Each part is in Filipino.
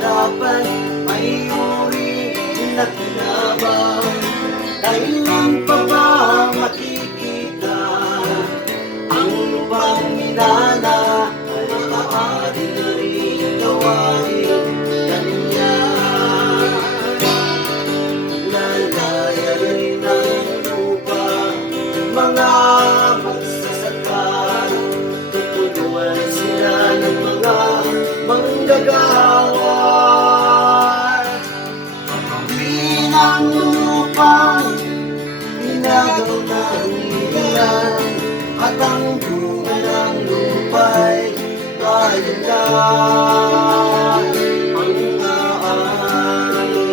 kahirapan, may uri na kinabang. Kailan pa ba makikita ang lupang minana ay maaari na rin gawin kanya? Lalaya rin ang lupa, mga magsasaka, tutulungan sila ng mga manggagawa. Pagawin ang lupang inagaw ng ilan, at ang bunga ng lupa'y tayo na ang aani.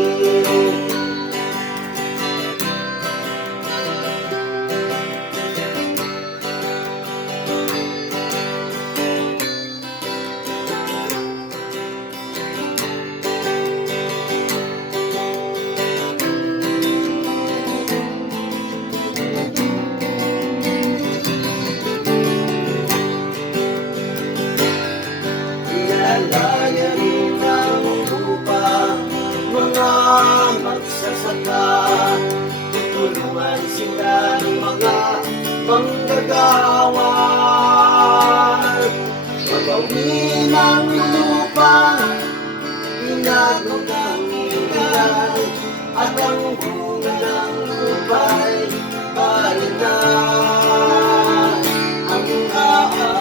Lalaya rin ang lupa, mga magsasaka, tutulungan sila ng mga manggagawa. Pagawin ang lupa, inagaw ng ilan, at ang bunga ng lupa'y tayo na ang aani.